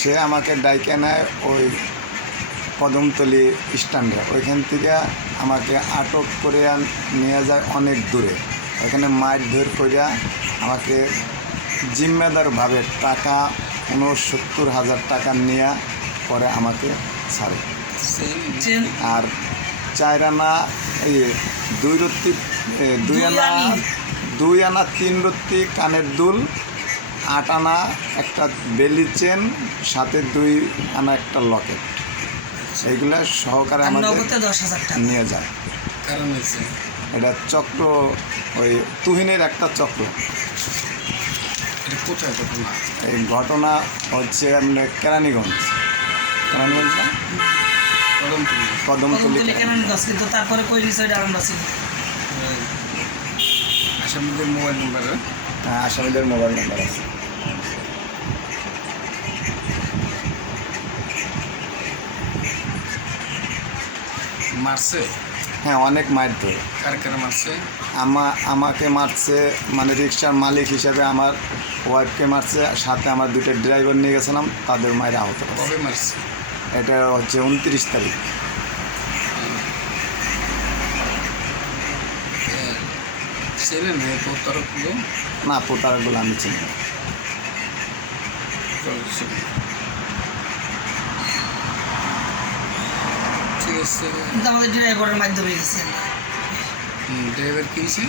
সে আমাকে ডাইকে নেয় ওই কদমতলি স্ট্যান্ডে, ওইখান থেকে আমাকে আটক করে নিয়ে যায় অনেক দূরে। ওখানে মারধর করিয়া আমাকে জিম্মেদারভাবে টাকা ৬৯,০০০ টাকা নেওয়া পরে আমাকে ছাড়ে। আর 4 আনা এই 2 রত্তি 2 আনা 3 রত্তি কানের দুল, 8 আনা একটা বেলি চেন, সাথে 2 আনা একটা লকেট, এইগুলা সহকারে আমাদের নিয়ে যায়। এটা চক্র, ওই তুহিনের একটা চক্র। এই ঘটনা হচ্ছে আপনার কেরানীগঞ্জ না কদমতলি। কিন্তু তারপরে কই বিষয়টা আরম্ভ ছিল আসামিদের মোবাইল নাম্বার। হ্যাঁ, আসামিদের মোবাইল নাম্বার আছে। মারছে? হ্যাঁ, অনেক মারধর। কার কার মারছে? আমাকে মারছে, মানে রিক্সার মালিক হিসাবে আমার ওয়াইফকে মারছে, সাথে আমার 2টা ড্রাইভার নিয়ে গেছিলাম, তাদের মায়ের আহত। কবে মারছে? এটা হচ্ছে 29 তারিখ। ছেলে মেয়ে প্রতারকগুলো? না, প্রতারকগুলো আমি চিনি না। ঠিক আছে, আমাদের ড্রাইভারের মাধ্যমে গেছে। ড্রাইভার কি হয়েছে?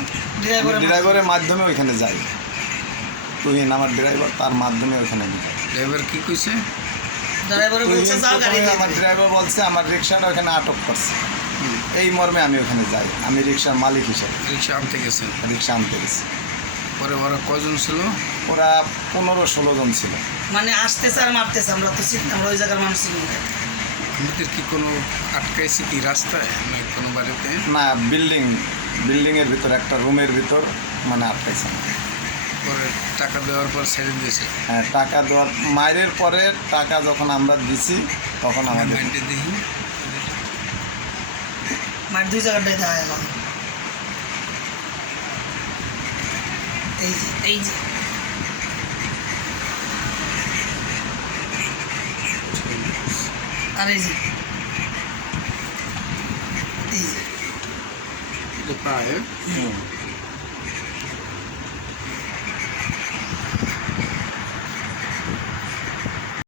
ড্রাইভারের মাধ্যমে ওইখানে যাই। তুহিন আমার ড্রাইভার, তার মাধ্যমে ওইখানে যাই। ড্রাইভার কি কইছে? আমার ড্রাইভার বলছে আমার রিক্সাটা ওখানে আটক করছে, এই মর্মে আমি ওখানে যাই। আমি রিক্সার মালিক হিসেবে রিক্সা আনতে গেছেন? রিক্সা আনতে গেছি। পরে ওরা কজন ছিল? ওরা 15-16 জন ছিল। মানে আসতেছে আর মারতেছে, আমরা তো আমরা ওই জায়গার মানুষ ছিল। আমাদের কি কোনো আটকাইছে কি রাস্তায়, মানে কোনো বাড়িতে? না, বিল্ডিংয়ের ভিতর একটা রুমের ভিতর মানে আটকাইছে। পরে টাকা দেওয়ার পর ছেড়ে দিয়েছে? হ্যাঁ, টাকা দেওয়ার মায়ের পরে টাকা যখন আমরা দিছি তখন আমাদের মাইন্ডে দেখি মার 2 জায়গাটায় দেখা গেল। এই যে আর এই যে পায়।